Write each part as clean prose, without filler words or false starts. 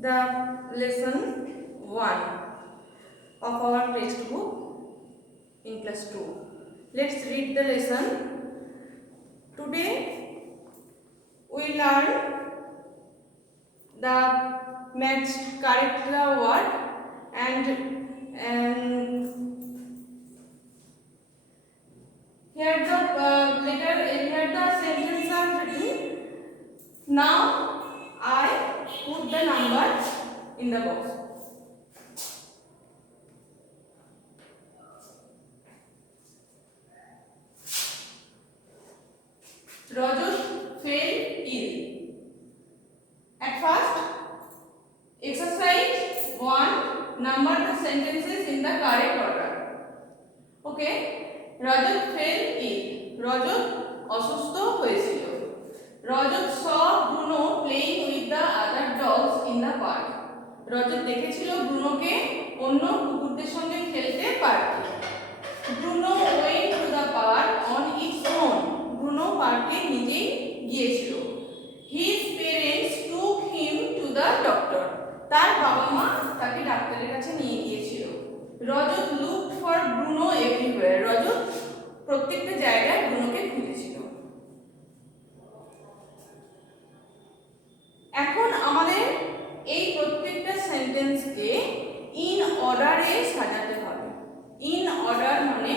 the lesson 1 of our textbook in class 2. Let's read the lesson. Today we learn the match correct the word and here the sentence are written. Now I put the number in the box. Rajat fell ill. At first, exercise 1, number the sentences in the correct order. Okay, Rajat fell ill. Rajat অসুস্থ হয়েছিল. Rajat saw Bruno playing with the other dogs in the park. Rajat দেখেছিল ব্রুনোকে অন্য কুকুরদের সঙ্গে খেলতে পার্কে. Bruno went to the park on its own. Bruno পার্কে নিজেই গিয়েছিল. His parents took him to the doctor. তার বাবা-মা তাকে ডাক্তারের কাছে নিয়ে গিয়েছিল. Rajat looked for Bruno everywhere. Rajat প্রত্যেকটা জায়গায় ব্রুনোকে খুঁজেছিল. এখন আমাদের এই প্রত্যেকটা সেন্টেন্সকে ইন অর্ডারে সাজাতে হবে. ইন অর্ডার মানে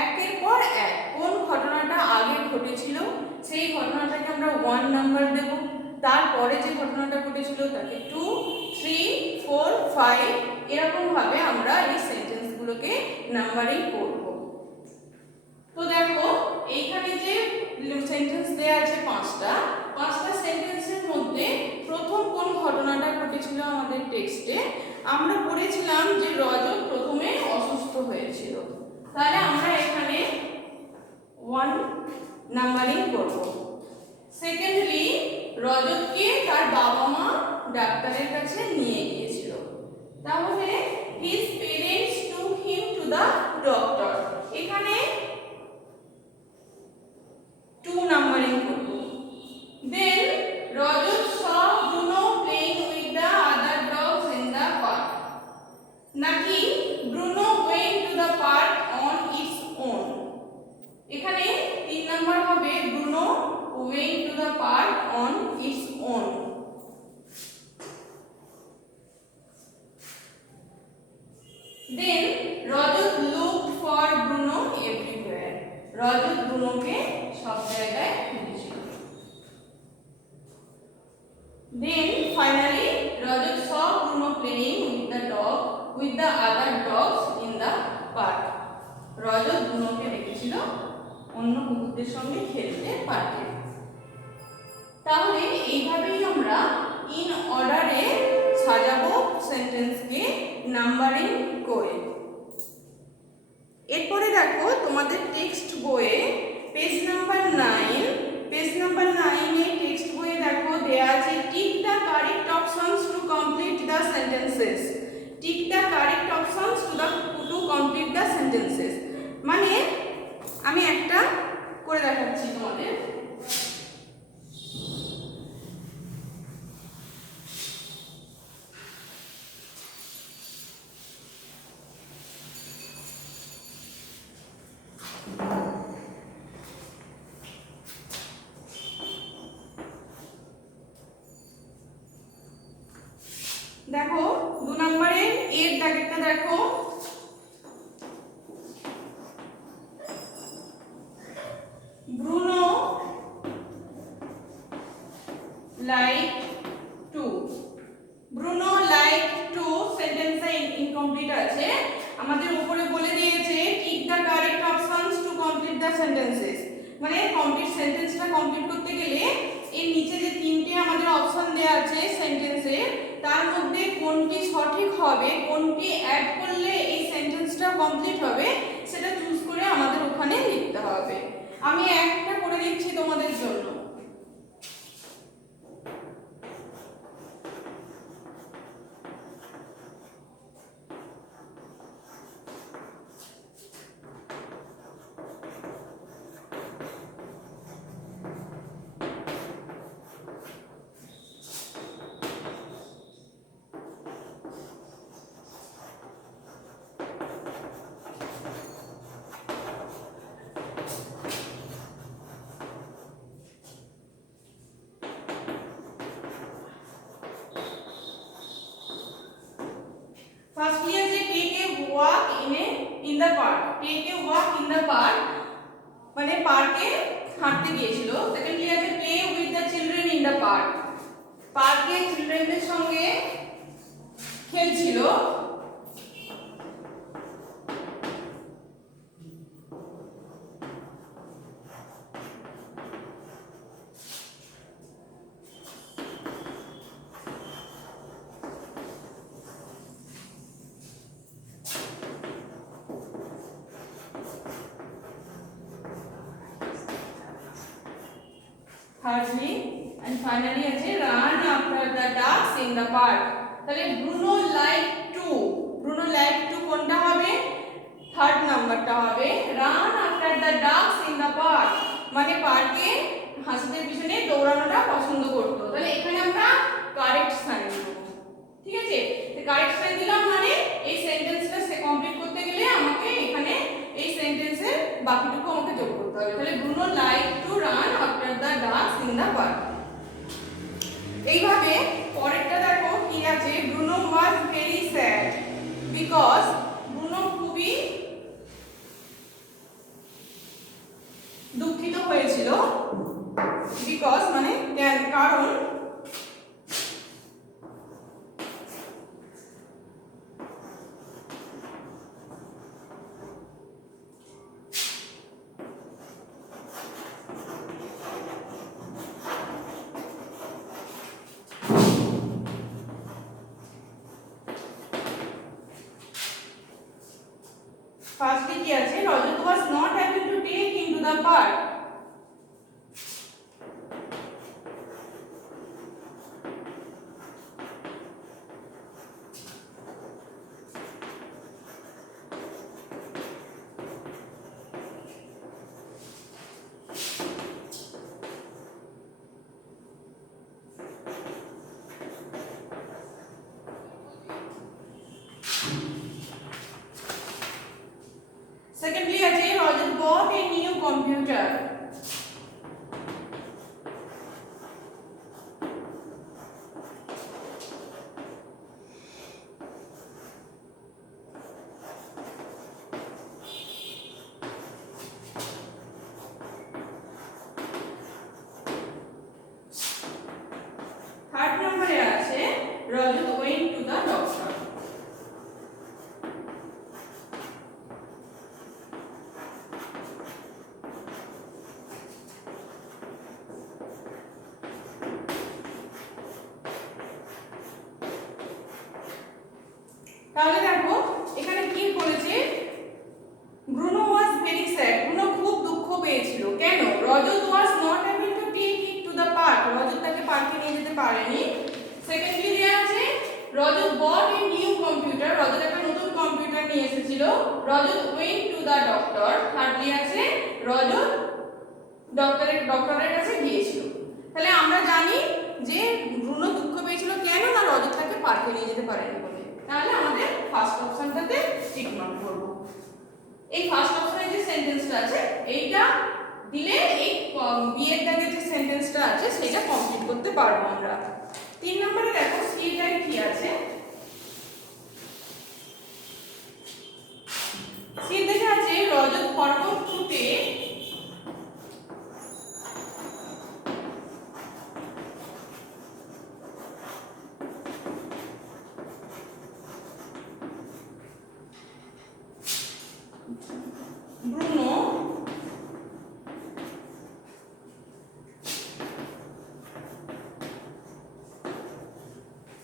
একের পর এক কোন ঘটনাটা আগে ঘটেছিল সেই ঘটনাটাকে আমরা 1 নাম্বার দেব. তারপরে যে ঘটনাটা ঘটেছিল তাকে 2, 3, 4, 5 এরকম ভাবে আমরা এই সেন্টেন্সগুলোকে নাম্বারিং করব. তো দেখো এইখানে যে সেন্টেন্স দেয়া আছে পাঁচটা সেন্টেন্সের মধ্যে প্রথম কোন ঘটনাটা ঘটেছিল আমাদের টেক্সটে আমরা পড়েছিলাম যে রজত প্রথমে অসুস্থ হয়েছিল. তাহলে আমরা এখানে 1 নাম্বারিং করব. সেকেন্ডলি রজতকে তার বাবা-মা ডাক্তারের কাছে নিয়ে গিয়েছিল. তাহলে his parents took him to the doctor. এখানে 2 নাম্বারিং করব. Then Rajat saw Bruno playing with the other dogs in the park. নাকি Bruno went to the park on its own. এখানে 3 নাম্বার হবে Bruno went to the park on its own. Then Rajat looked for Bruno everywhere. Rajat Brunoকে সব জায়গায় খুঁজেছিল. Then finally Rajat saw Bruno playing with the other dogs in the park. Rajat Brunoকে দেখেছিল অন্য কুকুরদের সঙ্গে খেলতে পার্কে. তাহলে এইভাবেই আমরা ইন অর্ডারে সাজাবো সেন্টেন্সকে নাম্বারিং করে. এরপরে দেখো তোমাদের টেক্সট বইয়ে পেজ নাম্বার 9 এ টেক্সট বইয়ে দেখো দেয়া আছে tick the correct options to complete the sentences. Tick the correct options to complete the sentences মানে আমি একটা করে দেখাচ্ছি তোমাদের. দেখো 2 নম্বরে এর দাগেরটা দেখো. Bruno like to. Bruno like to সেন্টেন্সটা ইনকমপ্লিট আছে. আমাদের উপরে বলে দিয়েছে tick the correct options to complete the sentences মানে কমপ্লিট সেন্টেন্সটা কমপ্লিট করতে গেলে এর নিচে যে 3টে আমাদের অপশন দেয়া আছে সেন্টেন্সে তার মধ্যে কোনটি সঠিক হবে কোনটি অ্যাড করলে এই সেন্টেন্সটা কমপ্লিট হবে সেটা চুজ করে আমাদের ওখানে লিখতে হবে. আমি একটা করে দিচ্ছি তোমাদের জন্য. ফার্স্টলি আছে take a walk in the park, take a walk in the park মানে পার্কে হাঁটতে গিয়েছিল। সেকেন্ডলি আছে play with the children in the park, পার্কে চিলড্রেনদের সঙ্গে খেলছিল। Thirdly and finally আছে run after the ducks in the park, তাহলে ব্রুনো লাইক টু কোনটা হবে? থার্ড নাম্বারটা হবে run after the ducks in the park, মানে পার্কে হাঁসদের পিছনে দৌড়ানোটা পছন্দ করতো। তাহলে এখানে আমরা কারেক্ট সাইন দেব, ঠিক আছে? তো কারেক্ট সাইন দিলাম মানে এই সেন্টেন্সটা কমপ্লিট করতে গেলে আমাকে এখানে এই সেন্টেন্সের বাকিটুকু আমাকে যোগ করতে হবে। তাহলে Bruno like to run after the ducks in the park. এইভাবে পরেরটা দেখো কি আছে, Bruno was very sad because, Bruno খুবই দুঃখিত হয়েছিল, বিকজ মানে কারণ, ফার্স্টে কি আছে, রজত was not able to take into the park, secondly আছে রজত bought a new computer, third নম্বরে আছে রজত went to the doctor, তাহলে দেখো এখানে কি বলেছে, Bruno was very sad, Bruno খুব দুঃখ পেয়েছিল। কেন? Rajat was not able to take it to the park, Rajat তাকে পার্কে নিয়ে যেতে পারেনি। সেকেন্ডলি দেয়া আছে রজত বট এ নিউ কম্পিউটার, রজত একটা নতুন কম্পিউটার নিয়ে এসেছিল। Rajat went to the doctor, thirdly আছে রজত ডক্টরের কাছে গিয়েছিল। তাহলে আমরা জানি যে ব্রুনো দুঃখ পেয়েছিল কেন? না রজত তাকে পার্কে নিয়ে যেতে পারেনি বলে। তাহলে আমাদের ফার্স্ট অপশনটাতে টিক মার্ক করব। এই ফার্স্ট অপশনে যে সেন্টেন্সটা আছে এইটা দিলে এই বি এর দাগের যে সেন্টেন্সটা আছে সেটা কমপ্লিট করতে পারবো আমরা। 3 নম্বরে দেখো সি টাইপ কি আছে, সি দেখে আছে রজত forgot to take Bruno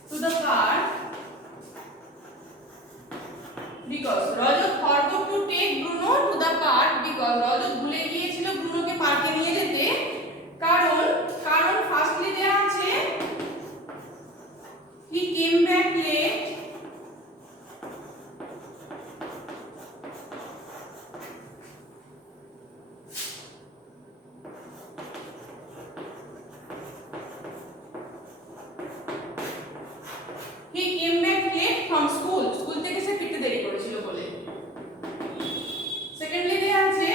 to the park because Rajat forgot to take Bruno to the park because রজত ভুলে গিয়েছিল ব্রুনোকে পার্কে নিয়ে যেতে। কারণ ফার্স্টলি দেয়া আছে he came back late from school, school থেকে সে ফিরতে দেরি করেছিল বলে। সেকেন্ডলি দেয়া আছে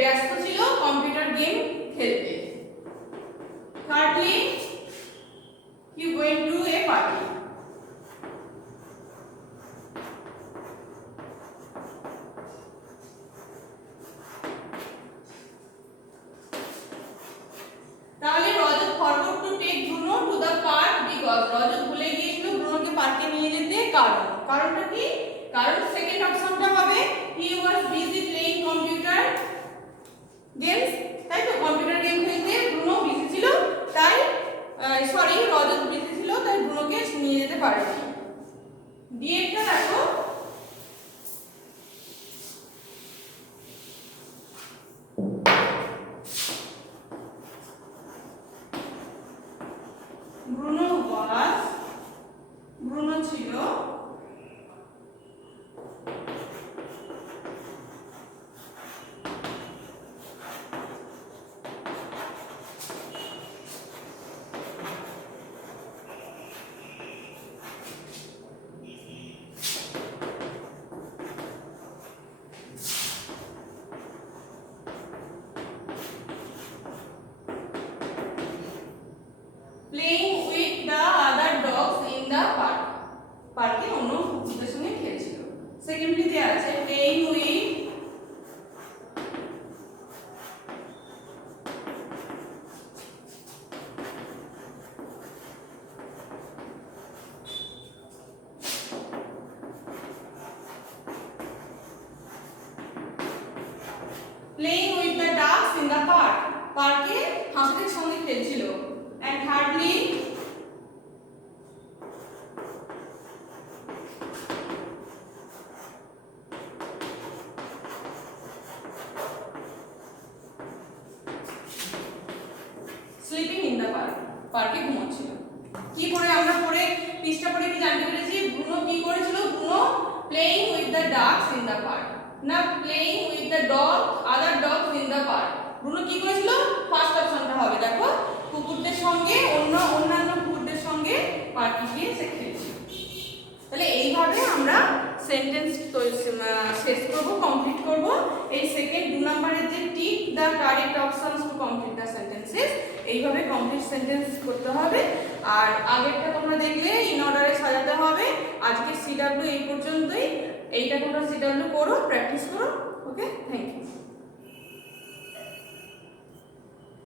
ব্যস্ত ছিল কম্পিউটার গেম খেলতে। Thirdly, he went to a party. তাহলে রজত forgot to take Bruno to the park because রজত ভুলে গিয়েছিল ব্রুনোকে পার্কে নিয়ে যেতে। কারণটা কি? কারণ সেকেন্ড অপশনটা হবে he was busy playing computer games, তাই তো কম্পিউটার গেম খেলতে ব্রুনো বিজি ছিল, তাই রজত বিজি ছিল, তাই ব্রুনোকে নিয়ে যেতে পারেনি। ডিএটা দেখো, ব্রুনো ছিল playing with the other dogs in the park. পার্কে অন্য কুকুরদের সঙ্গে খেলছিল। সেকেন্ডলি দেয়া আছে playing with playing with the ducks in the park. পার্কে হাঁসদের সঙ্গে খেলছিল। And thirdly, sleeping in the park. পার্কে ঘুমাচ্ছিল। কি করে আমরা পড়ে পৃষ্ঠা পড়ে কি জানতে পেরেছি? ব্রুনো কি করেছিল? Bruno playing with the ducks in the park, না playing with the other dogs in the park. Bruno কি করেছিল? ফার্স্ট অপশনটা হবে, দেখো কুকুরদের সঙ্গে অন্যান্য কুকুরদের সঙ্গে পার্কে গিয়ে সে খেলছিল। তাহলে এইভাবে আমরা সেন্টেন্স শেষ করব, কমপ্লিট করব। এই সেকেন্ড 2 নম্বরের যে tick the correct options to complete the sentences, এইভাবে কমপ্লিট সেন্টেন্স করতে হবে। আর আগেরটা তোমরা দেখলে ইন অর্ডারে সাজাতে হবে। আজকে সিডব্লিউ এই পর্যন্তই। এইটা তোমরা সিডব্লিউ করো, প্র্যাকটিস করো। ওকে, থ্যাংক ইউ।